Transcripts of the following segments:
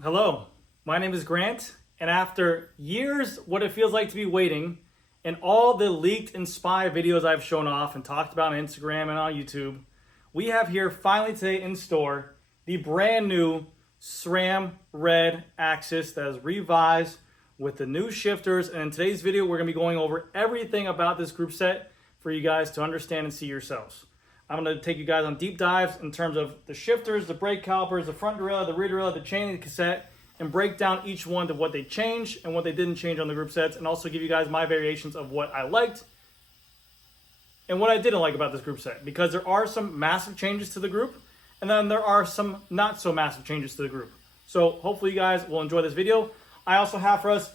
Hello, my name is Grant, and after years, what it feels like to be waiting, and all the leaked and spy videos I've shown off and talked about on Instagram and on YouTube, we have here finally today in store the brand new SRAM Red Axis that is revised with the new shifters. And in today's video, we're going to be going over everything about this group set for you guys to understand and see yourselves. I'm going to take you guys on deep dives in terms of the shifters, the brake calipers, the front derailleur, the rear derailleur, the chain, the cassette, and break down each one to what they changed and what they didn't change on the group sets, and also give you guys my variations of what I liked and what I didn't like about this group set, because there are some massive changes to the group, and then there are some not so massive changes to the group. So hopefully you guys will enjoy this video. I also have for us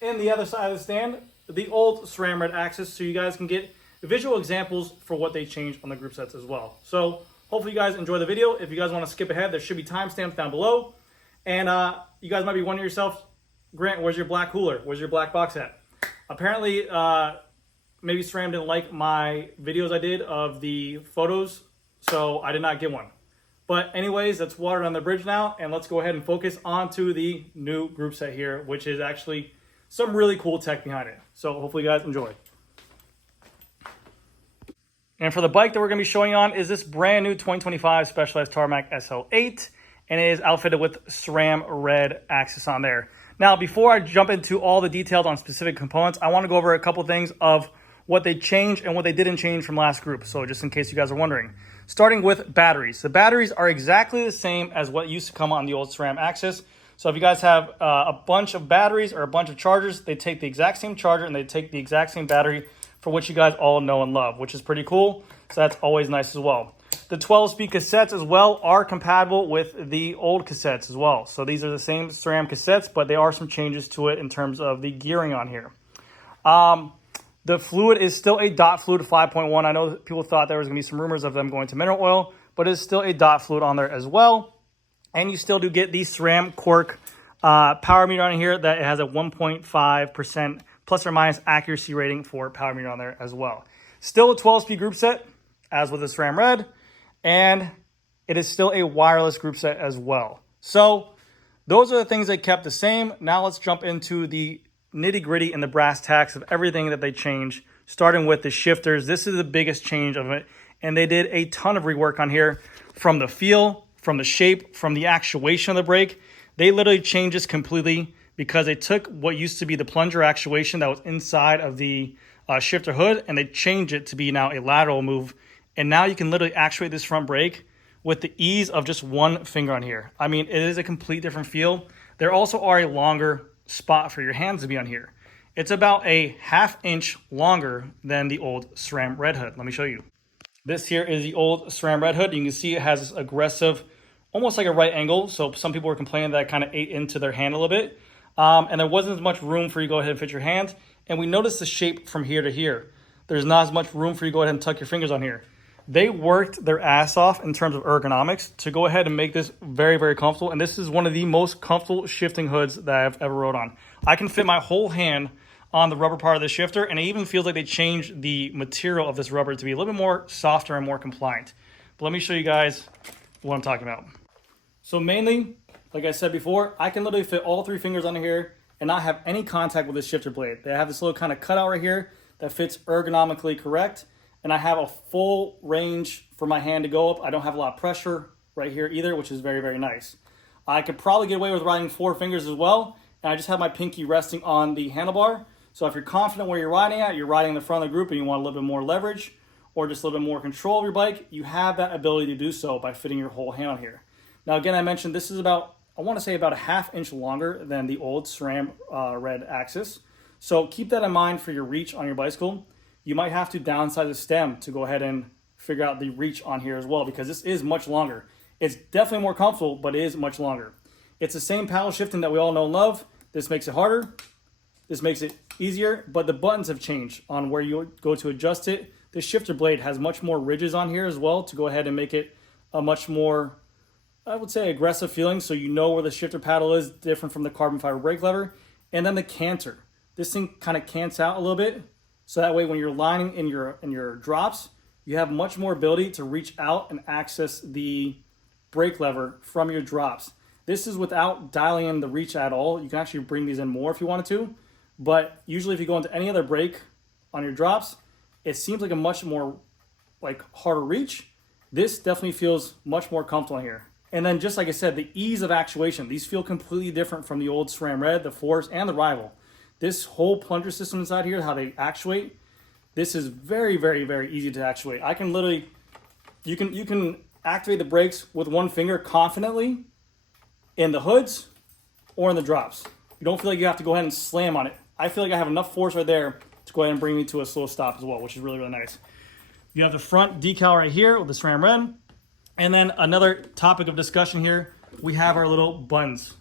in the other side of the stand the old SRAM Red Axis, so you guys can get visual examples for what they changed on the group sets as well. So hopefully you guys enjoy the video. If you guys want to skip ahead, there should be timestamps down below. And you guys might be wondering yourself, Grant, where's your black cooler? Where's your black box at? Apparently, maybe SRAM didn't like my videos I did of the photos, so I did not get one. But anyways, that's water on the bridge now, and let's go ahead and focus onto the new group set here, which is actually some really cool tech behind it. So hopefully you guys enjoy. And for the bike that we're going to be showing on is this brand new 2025 Specialized Tarmac SL8, and it is outfitted with SRAM Red Axis on there. Now, before I jump into all the details on specific components, I want to go over a couple things of what they changed and what they didn't change from last group. So just in case you guys are wondering, starting with batteries. The batteries are exactly the same as what used to come on the old SRAM Axis. So if you guys have a bunch of batteries or a bunch of chargers, they take the exact same charger and they take the exact same battery, for which you guys all know and love, which is pretty cool. So that's always nice as well. The 12-speed cassettes as well are compatible with the old cassettes as well. So these are the same SRAM cassettes, but there are some changes to it in terms of the gearing on here. The fluid is still a dot fluid 5.1. I know that people thought there was going to be some rumors of them going to mineral oil, but it's still a dot fluid on there as well. And you still do get the SRAM Quark power meter on here that it has a 1.5% plus or minus accuracy rating for power meter on there as well. Still a 12-speed group set, as with the SRAM Red, and it is still a wireless group set as well. So those are the things they kept the same. Now let's jump into the nitty-gritty and the brass tacks of everything that they changed, starting with the shifters. This is the biggest change of it, and they did a ton of rework on here, from the feel, from the shape, from the actuation of the brake. They literally changed this completely, because they took what used to be the plunger actuation that was inside of the shifter hood, and they changed it to be now a lateral move. And now you can literally actuate this front brake with the ease of just one finger on here. I mean, it is a complete different feel. There also are a longer spot for your hands to be on here. It's about a ½ inch longer than the old SRAM Red Hood. Let me show you. This here is the old SRAM Red Hood. You can see it has this aggressive, almost like a right angle. So some people were complaining that it kind of ate into their hand a little bit. And there wasn't as much room for you to go ahead and fit your hand. And we noticed the shape from here to here. There's not as much room for you to go ahead and tuck your fingers on here. They worked their ass off in terms of ergonomics to go ahead and make this very, very comfortable. And this is one of the most comfortable shifting hoods that I've ever rode on. I can fit my whole hand on the rubber part of the shifter, and it even feels like they changed the material of this rubber to be a little bit more softer and more compliant. But let me show you guys what I'm talking about. So mainly, like I said before, I can literally fit all 3 fingers under here and not have any contact with this shifter blade. They have this little kind of cutout right here that fits ergonomically correct. And I have a full range for my hand to go up. I don't have a lot of pressure right here either, which is very, very nice. I could probably get away with riding 4 fingers as well. And I just have my pinky resting on the handlebar. So if you're confident where you're riding at, you're riding in the front of the group and you want a little bit more leverage or just a little bit more control of your bike, you have that ability to do so by fitting your whole hand on here. Now, again, I mentioned this is about, I want to say about a ½ inch longer than the old SRAM Red Axis. So keep that in mind for your reach on your bicycle. You might have to downsize the stem to go ahead and figure out the reach on here as well, because this is much longer. It's definitely more comfortable, but it is much longer. It's the same paddle shifting that we all know and love. This makes it harder. This makes it easier, but the buttons have changed on where you go to adjust it. The shifter blade has much more ridges on here as well to go ahead and make it a much more, I would say, aggressive feeling, so you know where the shifter paddle is, different from the carbon fiber brake lever. And then the canter. This thing kind of cants out a little bit, so that way when you're lining in your drops, you have much more ability to reach out and access the brake lever from your drops. This is without dialing in the reach at all. You can actually bring these in more if you wanted to. But usually if you go into any other brake on your drops, it seems like a much more like harder reach. This definitely feels much more comfortable here. And then just like I said, the ease of actuation. These feel completely different from the old SRAM Red, the Force, and the Rival. This whole plunger system inside here, how they actuate, this is very, very, very easy to actuate. I can literally, you can activate the brakes with one finger confidently in the hoods or in the drops. You don't feel like you have to go ahead and slam on it. I feel like I have enough force right there to go ahead and bring me to a slow stop as well, which is really, really nice. You have the front decal right here with the SRAM Red. And then another topic of discussion here, we have our little buttons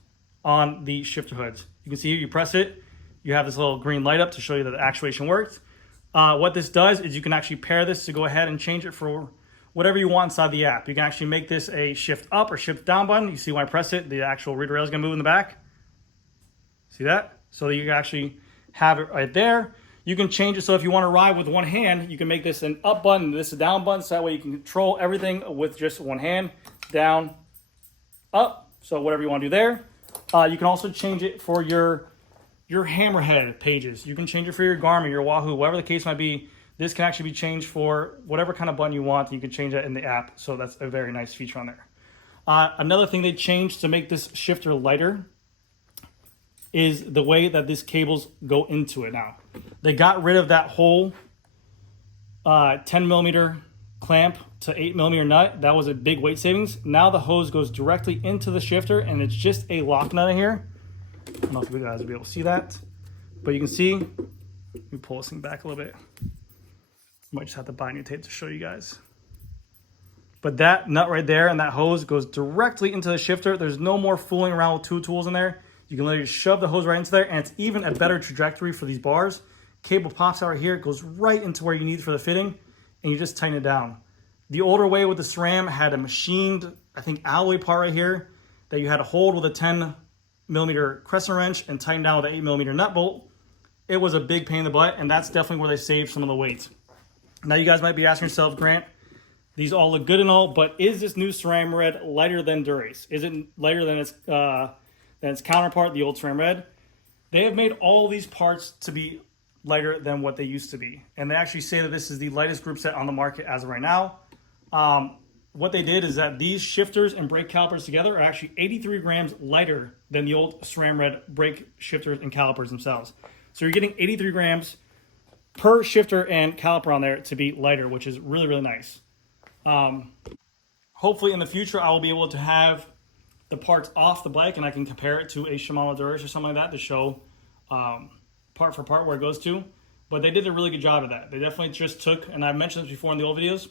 on the shifter hoods. You can see here, you press it, you have this little green light up to show you that the actuation works. What this does is you can actually pair this to go ahead and change it for whatever you want inside the app. You can actually make this a shift up or shift down button. You see when I press it, the actual rear rail is gonna move in the back. See that? So you can actually have it right there. You can change it so if you want to ride with one hand, you can make this an up button, this a down button, so that way you can control everything with just one hand, down, up, so whatever you want to do there. You can also change it for your hammerhead pages. You can change it for your Garmin, your Wahoo, whatever the case might be. This can actually be changed for whatever kind of button you want. You can change that in the app, so that's a very nice feature on there. Another thing they changed to make this shifter lighter is the way that these cables go into it now. They got rid of that whole 10 millimeter clamp to 8 millimeter nut. That was a big weight savings. Now the hose goes directly into the shifter and it's just a lock nut in here. I don't know if you guys will be able to see that, but you can see, let me pull this thing back a little bit. Might just have to buy new tape to show you guys. But that nut right there and that hose goes directly into the shifter. There's no more fooling around with two tools in there. You can literally shove the hose right into there, and it's even a better trajectory for these bars. Cable pops out right here, it goes right into where you need for the fitting, and you just tighten it down. The older way with the SRAM had a machined, I think, alloy part right here that you had to hold with a 10 millimeter crescent wrench and tighten down with an 8 millimeter nut bolt. It was a big pain in the butt, and that's definitely where they saved some of the weight. Now you guys might be asking yourself, Grant, these all look good and all, but is this new SRAM Red lighter than Durace? Is it lighter than its counterpart, the old SRAM Red? They have made all these parts to be lighter than what they used to be. And they actually say that this is the lightest group set on the market as of right now. What they did is that these shifters and brake calipers together are actually 83 grams lighter than the old SRAM Red brake shifters and calipers themselves. So you're getting 83 grams per shifter and caliper on there to be lighter, which is really, really nice. Hopefully in the future, I will be able to have the parts off the bike and I can compare it to a Shimano Durace or something like that to show part for part where it goes to. But they did a really good job of that. They definitely just took, and I've mentioned this before in the old videos,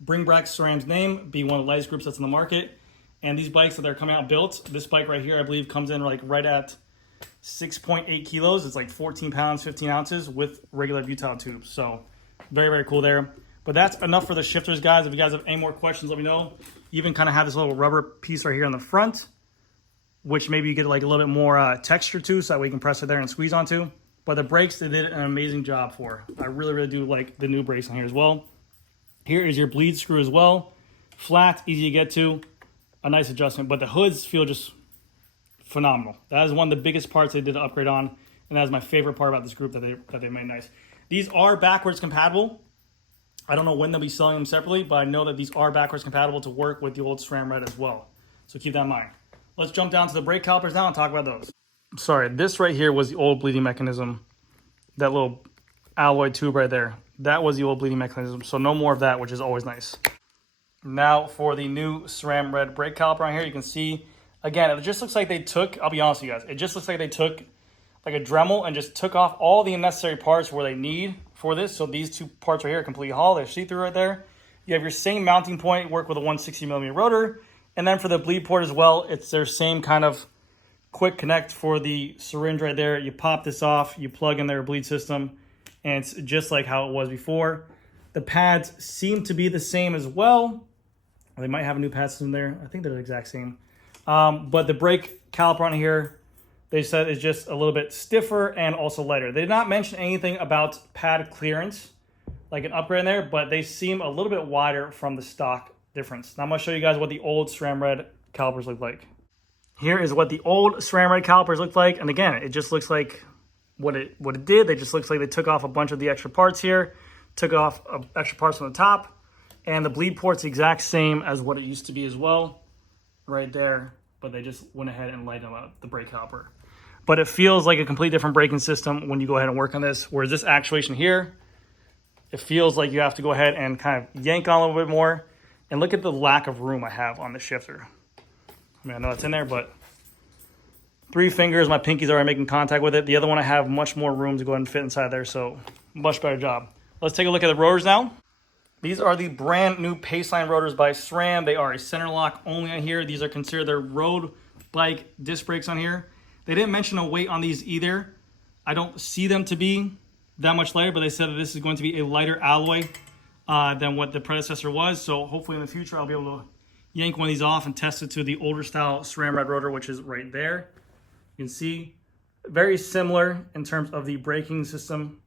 bring back SRAM's name, be one of the lightest group sets in the market. And these bikes that are coming out built, this bike right here, I believe comes in like right at 6.8 kilos. It's like 14 pounds, 15 ounces with regular butyl tubes. So very, very cool there. But that's enough for the shifters, guys. If you guys have any more questions, let me know. You even kind of have this little rubber piece right here on the front, which maybe you get like a little bit more texture to, so that way you can press it there and squeeze onto. But the brakes, they did an amazing job for. I really, really do like the new brakes on here as well. Here is your bleed screw as well. Flat, easy to get to, a nice adjustment. But the hoods feel just phenomenal. That is one of the biggest parts they did an upgrade on, and that is my favorite part about this group that they made nice. These are backwards compatible. I don't know when they'll be selling them separately, but I know that these are backwards compatible to work with the old SRAM Red as well. So keep that in mind. Let's jump down to the brake calipers now and talk about those. Sorry, this right here was the old bleeding mechanism. That little alloy tube right there. That was the old bleeding mechanism. So no more of that, which is always nice. Now for the new SRAM Red brake caliper on here, you can see, again, it just looks like they took, I'll be honest with you guys, it just looks like they took like a Dremel and just took off all the unnecessary parts where they need for this. So these two parts right here are completely hollow. They're see-through right there. You have your same mounting point, work with a 160 millimeter rotor. And then for the bleed port as well, it's their same kind of quick connect for the syringe right there. You pop this off, you plug in their bleed system, and it's just like how it was before. The pads seem to be the same as well. They might have a new pad system there. I think they're the exact same. But the brake caliper on here, they said is just a little bit stiffer and also lighter. They did not mention anything about pad clearance, like an upgrade in there, but they seem a little bit wider from the stock difference. Now I'm gonna show you guys what the old SRAM Red calipers look like. Here is what the old SRAM Red calipers looked like. And again, it just looks like what it did. It just looks like they took off a bunch of the extra parts here, took off extra parts from the top, and the bleed port's the exact same as what it used to be as well, right there. But they just went ahead and lightened up the brake caliper. But it feels like a completely different braking system when you go ahead and work on this. Whereas this actuation here, it feels like you have to go ahead and kind of yank on a little bit more. And look at the lack of room I have on the shifter. I mean, I know it's in there, but 3 fingers, my pinky's already making contact with it. The other one I have much more room to go ahead and fit inside there, so much better job. Let's take a look at the rotors now. These are the brand new Paceline rotors by SRAM. They are a center lock only on here. These are considered their road bike disc brakes on here. They didn't mention a weight on these either. I don't see them to be that much lighter, but they said that this is going to be a lighter alloy than what the predecessor was. So hopefully in the future, I'll be able to yank one of these off and test it to the older style SRAM Red rotor, which is right there. You can see very similar in terms of the braking system.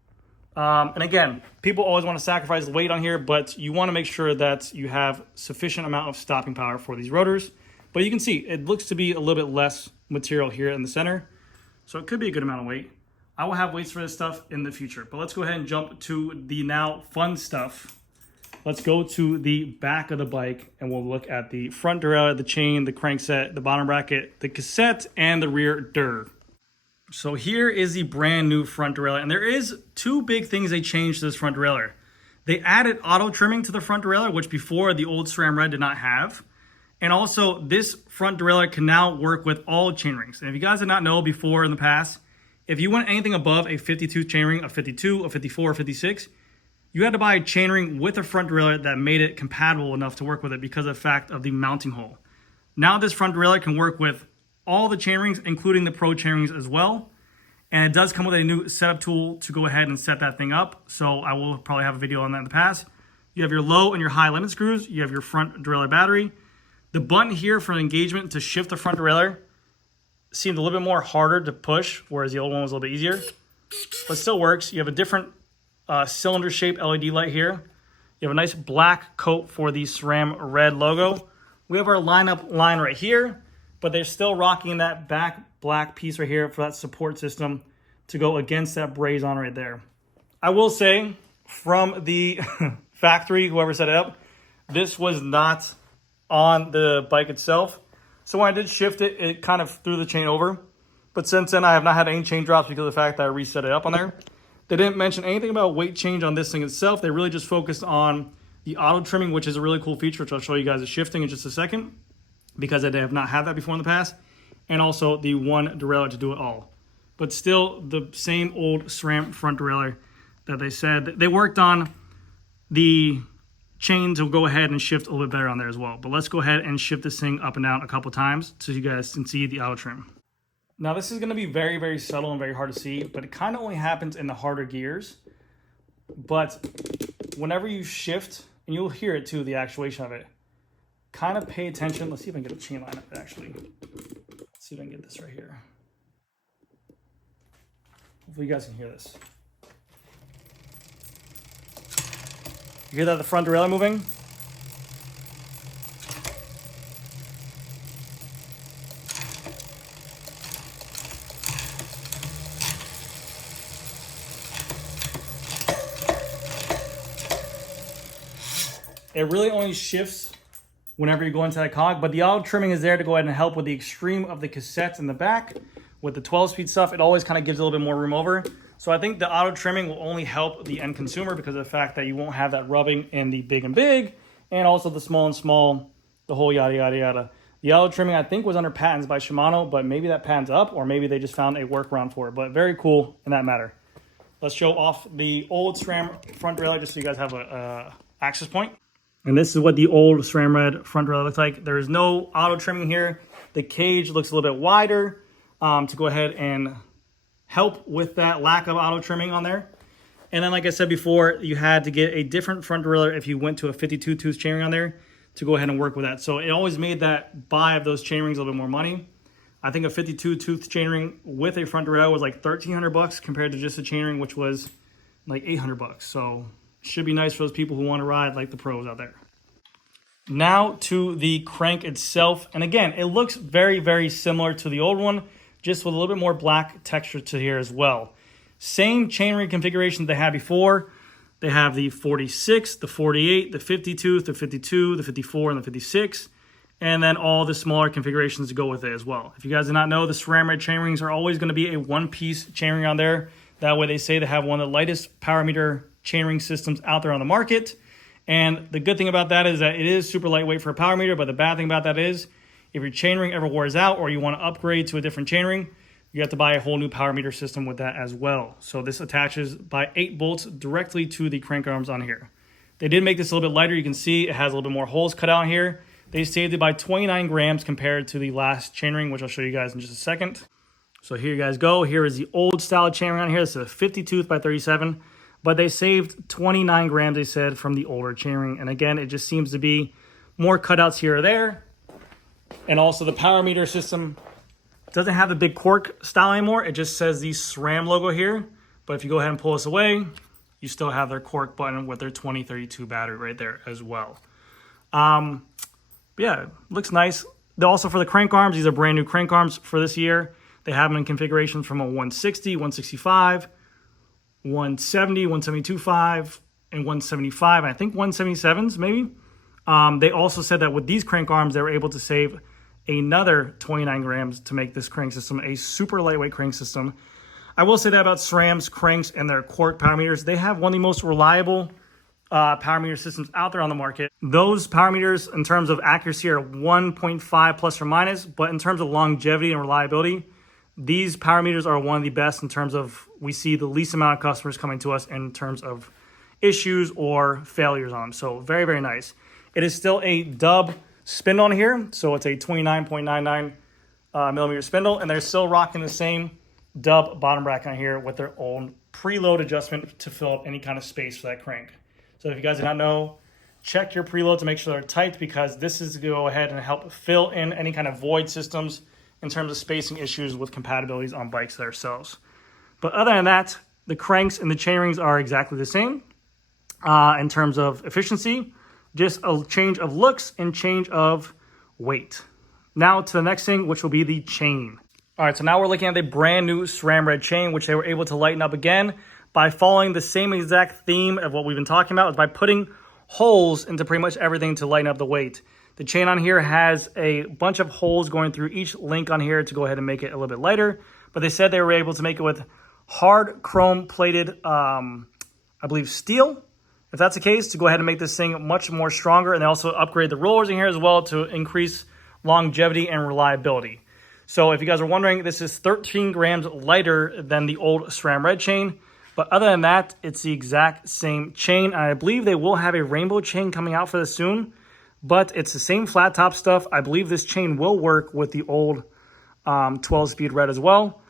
And again, people always want to sacrifice weight on here, but you want to make sure that you have sufficient amount of stopping power for these rotors. But you can see it looks to be a little bit less material here in the center. So it could be a good amount of weight. I will have weights for this stuff in the future, but let's go ahead and jump to the now fun stuff. Let's go to the back of the bike and we'll look at the front derailleur, the chain, the crankset, the bottom bracket, the cassette, and the rear dir. So here is the brand new front derailleur, and there is 2 big things they changed to this front derailleur. They added auto trimming to the front derailleur, which before the old SRAM Red did not have. And also this front derailleur can now work with all chainrings. And if you guys did not know before in the past, if you went anything above a 52 chainring, a 52, a 54, or 56, you had to buy a chainring with a front derailleur that made it compatible enough to work with it because of the fact of the mounting hole. Now this front derailleur can work with all the chainrings, including the Pro chainrings as well. And it does come with a new setup tool to go ahead and set that thing up. So I will probably have a video on that in the past. You have your low and your high limit screws. You have your front derailleur battery. The button here for engagement to shift the front derailleur seemed a little bit more harder to push, whereas the old one was a little bit easier, but still works. You have a different cylinder shape LED light here. You have a nice black coat for the SRAM Red logo. We have our lineup line right here, but they're still rocking that back black piece right here for that support system to go against that braze on right there. I will say from the factory, whoever set it up, this was not on the bike itself. So when I did shift it, it kind of threw the chain over. But since then, I have not had any chain drops because of the fact that I reset it up on there. They didn't mention anything about weight change on this thing itself. They really just focused on the auto trimming, which is a really cool feature, which I'll show you guys the shifting in just a second, because I have not had that before in the past. And also the one derailleur to do it all. But still the same old SRAM front derailleur that they said. They worked on the chain to go ahead and shift a little bit better on there as well. But let's go ahead and shift this thing up and down a couple times so you guys can see the auto trim. Now this is going to be very, very subtle and very hard to see, but it kind of only happens in the harder gears. But whenever you shift, and you'll hear it too, the actuation of it, kind of pay attention. Let's see if I can get a chain line of it actually. Let's see if I can get this right here. Hopefully you guys can hear this. You hear that the front derailleur moving? It really only shifts whenever you go into that cog, but the auto trimming is there to go ahead and help with the extreme of the cassettes in the back. With the 12-speed stuff, it always kind of gives a little bit more room over. So I think the auto trimming will only help the end consumer because of the fact that you won't have that rubbing in the big and big, and also the small and small, the whole yada, yada, yada. The auto trimming, I think, was under patents by Shimano, but maybe that patent's up, or maybe they just found a workaround for it. But very cool in that matter. Let's show off the old SRAM front derailleur just so you guys have a access point. And this is what the old SRAM Red front derailleur looks like. There is no auto trimming here. The cage looks a little bit wider to go ahead and help with that lack of auto trimming on there. And then, like I said before, you had to get a different front derailleur if you went to a 52 tooth chainring on there to go ahead and work with that. So it always made that buy of those chainrings a little bit more money. I think a 52 tooth chainring with a front derailleur was like $1,300 compared to just a chainring, which was like $800. So it should be nice for those people who want to ride like the pros out there. Now to the crank itself. And again, it looks very, very similar to the old one, just with a little bit more black texture to here as well. Same chainring configuration they had before. They have the 46, the 48, the 52, the 52, the 54, and the 56. And then all the smaller configurations to go with it as well. If you guys do not know, the SRAM Red chainrings are always going to be a one-piece chainring on there. That way they say they have one of the lightest power meter chainring systems out there on the market. And the good thing about that is that it is super lightweight for a power meter, but the bad thing about that is if your chainring ever wears out or you want to upgrade to a different chainring, you have to buy a whole new power meter system with that as well. So this attaches by 8 bolts directly to the crank arms on here. They did make this a little bit lighter. You can see it has a little bit more holes cut out here. They saved it by 29 grams compared to the last chainring, which I'll show you guys in just a second. So here you guys go. Here is the old style chainring on here. This is a 50 tooth by 37. But they saved 29 grams, they said, from the older chainring. And again, it just seems to be more cutouts here or there. And also the power meter system doesn't have the big cork style anymore. It just says the SRAM logo here. But if you go ahead and pull this away, you still have their cork button with their 2032 battery right there as well. Yeah, looks nice. Also for the crank arms, these are brand new crank arms for this year. They have them in configurations from a 160, 165, 170, 172.5, and 175, and I think 177s maybe. They also said that with these crank arms, they were able to save another 29 grams to make this crank system a super lightweight crank system. I will say that about SRAM's cranks and their cork power meters. They have one of the most reliable power meter systems out there on the market. Those power meters, in terms of accuracy, are 1.5 plus or minus, but in terms of longevity and reliability, these power meters are one of the best in terms of we see the least amount of customers coming to us in terms of issues or failures on them. So very, very nice. It is still a dub spindle on here. So it's a 29.99 millimeter spindle. And they're still rocking the same dub bottom bracket on here with their own preload adjustment to fill up any kind of space for that crank. So if you guys do not know, check your preload to make sure they're tight, because this is to go ahead and help fill in any kind of void systems in terms of spacing issues with compatibilities on bikes themselves. But other than that, the cranks and the chainrings are exactly the same in terms of efficiency, just a change of looks and change of weight. Now to the next thing, which will be the chain. All right, so now we're looking at the brand new SRAM Red chain, which they were able to lighten up again by following the same exact theme of what we've been talking about, is by putting holes into pretty much everything to lighten up the weight. The chain on here has a bunch of holes going through each link on here to go ahead and make it a little bit lighter. But they said they were able to make it with hard chrome plated, I believe, steel. If that's the case, to go ahead and make this thing much more stronger. And they also upgrade the rollers in here as well to increase longevity and reliability. So if you guys are wondering, this is 13 grams lighter than the old SRAM Red chain. But other than that, it's the exact same chain. And I believe they will have a rainbow chain coming out for this soon. But it's the same flat top stuff. I believe this chain will work with the old 12-speed Red as well.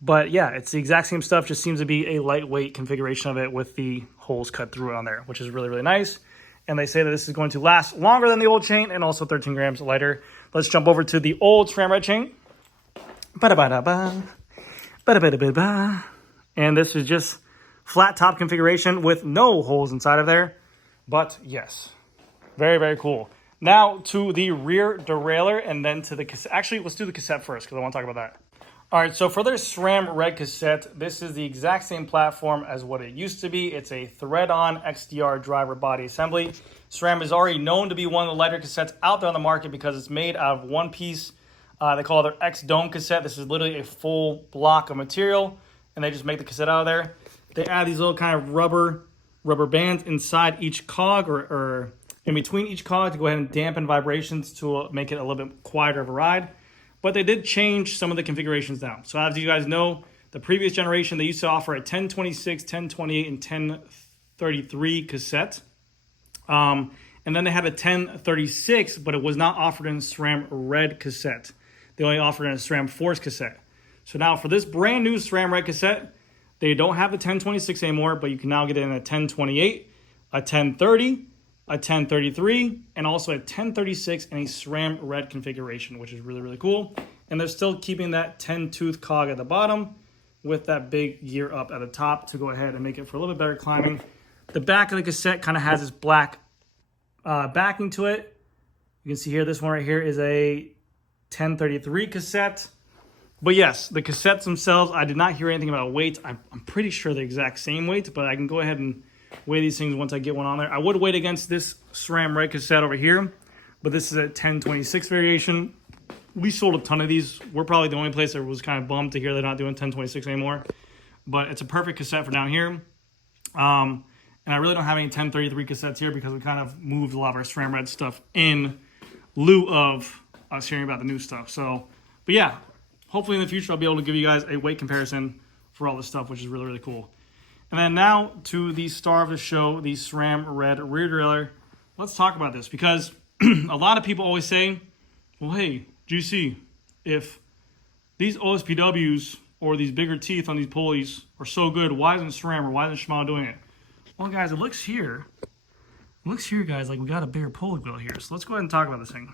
But yeah, it's the exact same stuff. Just seems to be a lightweight configuration of it with the holes cut through it on there, which is really, really nice. And they say that this is going to last longer than the old chain and also 13 grams lighter. Let's jump over to the old SRAM Red chain. Ba-da-ba-da-ba. Ba-da-ba-da-ba-ba. And this is just flat top configuration with no holes inside of there. But yes, very, very cool. Now to the rear derailleur and then to the cassette. Actually, let's do the cassette first because I want to talk about that. All right, so for their SRAM Red cassette, this is the exact same platform as what it used to be. It's a thread-on XDR driver body assembly. SRAM is already known to be one of the lighter cassettes out there on the market because it's made out of one piece. They call it their X-Dome cassette. This is literally a full block of material, and they just make the cassette out of there. They add these little kind of rubber bands inside each cog or in between each cog to go ahead and dampen vibrations to make it a little bit quieter of a ride. But they did change some of the configurations down. So as you guys know, the previous generation, they used to offer a 1026, 1028, and 1033 cassette. And then they had a 1036, but it was not offered in a SRAM Red cassette. They only offered in a SRAM Force cassette. So now for this brand new SRAM Red cassette, they don't have the 1026 anymore, but you can now get it in a 1028, a 1030, a 1033, and also a 1036 in a SRAM Red configuration, which is really, really cool. And they're still keeping that 10-tooth cog at the bottom with that big gear up at the top to go ahead and make it for a little bit better climbing. The back of the cassette kind of has this black backing to it. You can see here, this one right here is a 1033 cassette. But yes, the cassettes themselves, I did not hear anything about weight. I'm pretty sure the exact same weight, but I can go ahead and weigh these things once I get one on there. I would weigh it against this SRAM Red cassette over here, but this is a 1026 variation. We sold a ton of these. We're probably the only place that was kind of bummed to hear they're not doing 1026 anymore. But it's a perfect cassette for down here. And I really don't have any 1033 cassettes here because we kind of moved a lot of our SRAM Red stuff in lieu of us hearing about the new stuff. So, but yeah, hopefully in the future I'll be able to give you guys a weight comparison for all this stuff, which is really, really cool. And then now to the star of the show, the SRAM Red rear derailleur. Let's talk about this because a lot of people always say, well, hey, GC, if these OSPWs or these bigger teeth on these pulleys are so good, why isn't SRAM or why isn't Shimano doing it? Well, guys, it looks here, guys, like we got a bigger pulley wheel here. So let's go ahead and talk about this thing.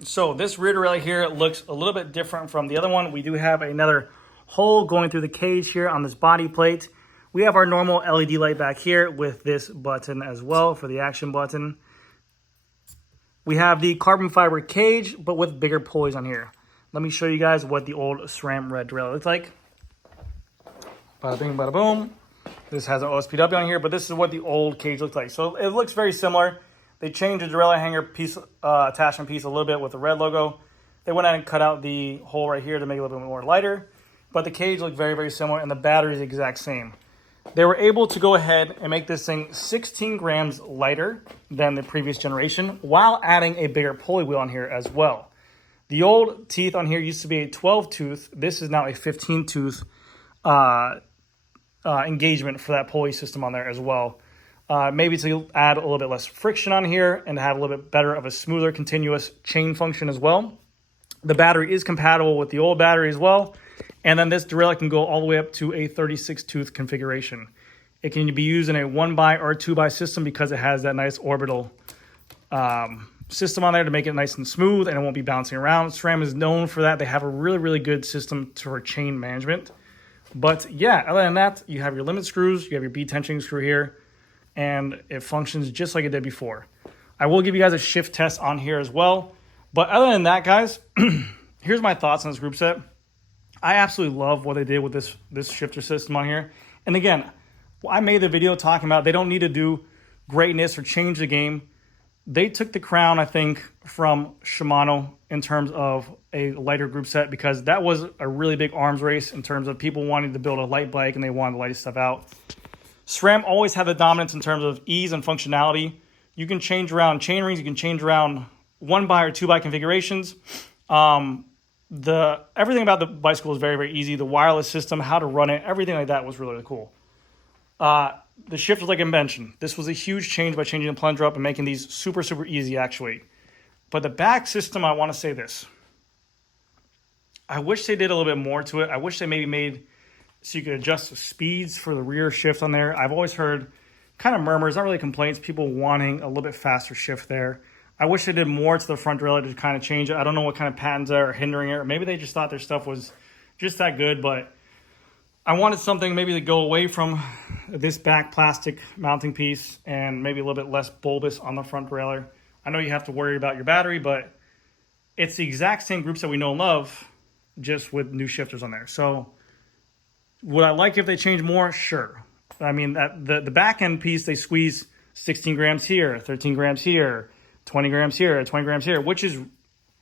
So this rear derailleur here looks a little bit different from the other one. We do have another hole going through the cage here on this body plate. We have our normal LED light back here with this button as well for the action button. We have the carbon fiber cage, but with bigger pulleys on here. Let me show you guys what the old SRAM Red derailleur looks like. Bada bing, bada boom. This has an OSPW on here, but this is what the old cage looked like. So it looks very similar. They changed the derailleur hanger piece, attachment piece a little bit with the red logo. They went out and cut out the hole right here to make it a little bit more lighter. But the cage looked very, very similar, and the battery is the exact same. They were able to go ahead and make this thing 16 grams lighter than the previous generation while adding a bigger pulley wheel on here as well. The old teeth on here used to be a 12 tooth. This is now a 15 tooth engagement for that pulley system on there as well. Maybe to add a little bit less friction on here and to have a little bit better of a smoother continuous chain function as well. The battery is compatible with the old battery as well. And then this derailleur can go all the way up to a 36 tooth configuration. It can be used in a 1x or 2x system because it has that nice orbital system on there to make it nice and smooth and it won't be bouncing around. SRAM is known for that. They have a really, really good system for chain management. But yeah, other than that, you have your limit screws, you have your bead tensioning screw here, and it functions just like it did before. I will give you guys a shift test on here as well. But other than that, guys, here's my thoughts on this group set. I absolutely love what they did with this shifter system on here. And again, I made the video talking about they don't need to do greatness or change the game. They took the crown, I think, from Shimano in terms of a lighter group set because that was a really big arms race in terms of people wanting to build a light bike and they wanted the lightest stuff out. SRAM always had the dominance in terms of ease and functionality. You can change around chain rings, you can change around 1x or 2x configurations. Everything about the bicycle is very, very easy. The wireless system, how to run it, everything like that was really, really cool. The shift was like I mentioned. This was a huge change by changing the plunger up and making these super, super easy to actuate. But the back system, I want to say this. I wish they did a little bit more to it. I wish they maybe made so you could adjust the speeds for the rear shift on there. I've always heard kind of murmurs, not really complaints, people wanting a little bit faster shift there. I wish they did more to the front derailleur to kind of change it. I don't know what kind of patents are hindering it. Or maybe they just thought their stuff was just that good. But I wanted something maybe to go away from this back plastic mounting piece and maybe a little bit less bulbous on the front derailleur. I know you have to worry about your battery, but it's the exact same groups that we know and love, just with new shifters on there. So would I like if they change more? Sure. I mean, the back end piece, they squeeze 16 grams here, 13 grams here, 20 grams here, 20 grams here, which is,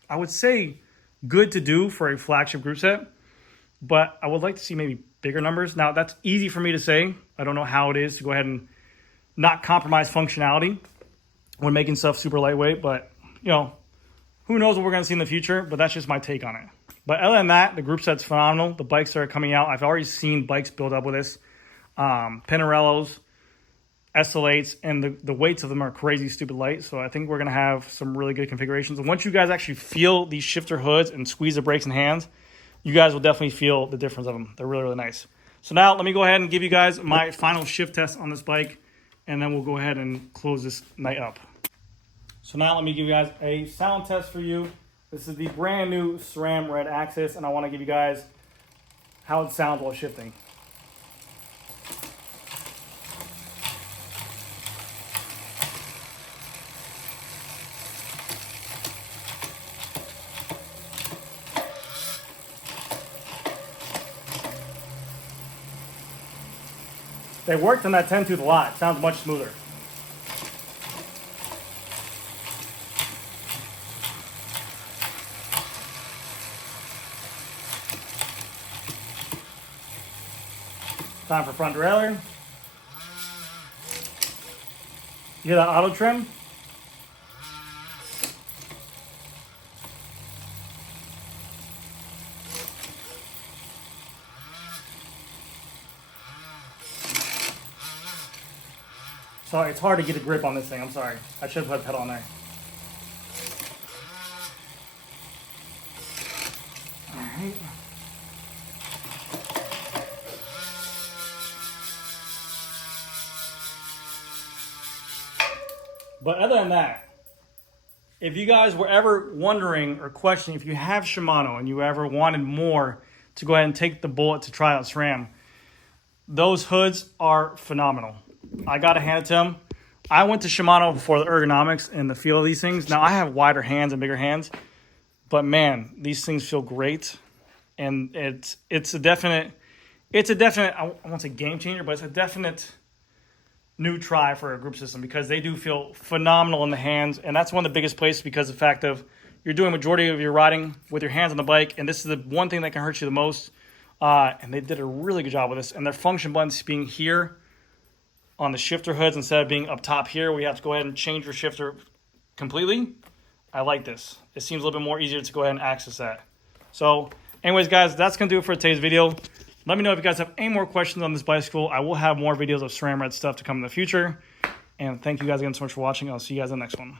I would say, good to do for a flagship group set. But I would like to see maybe bigger numbers. Now, that's easy for me to say. I don't know how it is to go ahead and not compromise functionality when making stuff super lightweight. But, you know, who knows what we're going to see in the future. But that's just my take on it. But other than that, the group set's phenomenal. The bikes that are coming out, I've already seen bikes build up with this. Pinarellos, SL8s, and the weights of them are crazy stupid light. So I think we're going to have some really good configurations. And once you guys actually feel these shifter hoods and squeeze the brakes in hands, you guys will definitely feel the difference of them. They're really, really nice. So now let me go ahead and give you guys my final shift test on this bike, and then we'll go ahead and close this night up. So now let me give you guys a sound test for you. This is the brand new SRAM Red Axis, and I want to give you guys how it sounds while shifting. They worked on that 10 tooth a lot. It sounds much smoother. Time for front derailleur. You hear that auto trim? Sorry, it's hard to get a grip on this thing. I'm sorry. I should have put a pedal on there. All right. But other than that, if you guys were ever wondering or questioning if you have Shimano and you ever wanted more to go ahead and take the bullet to try out SRAM, those hoods are phenomenal. I got to hand it to them. I went to Shimano for the ergonomics and the feel of these things. Now, I have wider hands and bigger hands, but man, these things feel great. And it's a definite, I won't say game changer, but it's a definite new try for a group system because they do feel phenomenal in the hands. And that's one of the biggest places because of the fact of you're doing majority of your riding with your hands on the bike. And this is the one thing that can hurt you the most. And they did a really good job with this. And their function buttons being here on the shifter hoods instead of being up top here, where you have to go ahead and change your shifter completely. I like this. It seems a little bit more easier to go ahead and access that. So anyways, guys, that's going to do it for today's video. Let me know if you guys have any more questions on this bicycle. I will have more videos of SRAM Red stuff to come in the future. And thank you guys again so much for watching. I'll see you guys in the next one.